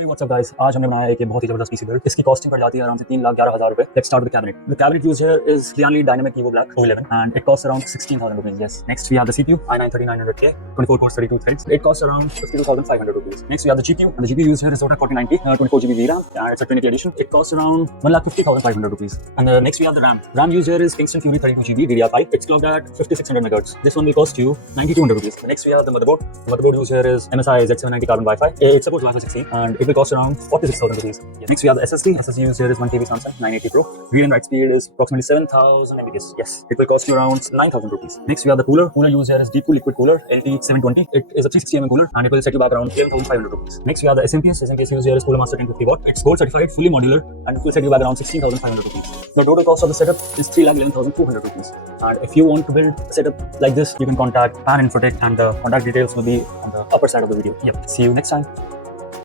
Hey, what's up guys? आज हमने बनाया है एक बहुत ही जबरदस्त पीसी बिल्ड। इसकी कॉस्टिंग पड़ जाती है around 3,11,000 रुपए। Let's start with the cabinet. The cabinet used here is Clearly Dynamic Evo Black 211 and it costs around 16,000 rupees. Yes. Next we have the CPU i9-13900K 24 cores 32 threads. It costs around 52,500 rupees. Next we have the GPU and the GPU used here is Rs.3 24 GB VRAM and it's a 20 edition. It costs around 1,50,500 rupees. And next we have the RAM. RAM used here is Kingston Fury 32 GB DDR5. It's clocked at 5600 MHz. This one will cost you 9,200 rupees. Next we have the motherboard. The motherboard used here is MSI Z790 Carbon Wi-Fi. It supports Wi-Fi 16 and it will cost around 46,000 rupees. Yeah. Next we have the SSD. SSD used here is 1 TB Samsung 980 Pro. Read and write speed is approximately 7,000 Mbps. Yes, it will cost you around 9,000 rupees. Next we have the cooler. Cooler used here is Deep Cool Liquid Cooler LT720. It is a 360 mm cooler and it will set you back around 11,500 rupees. Next we have the SMPS. SMPS used here is Cooler Master 1050 watt. It's gold certified, fully modular and it will set you back around 16,500 rupees. The total cost of the setup is 3,11,200 rupees. And if you want to build a setup like this, you can contact Infotech and the contact details will be on the upper side of the video. Yep. See you next time.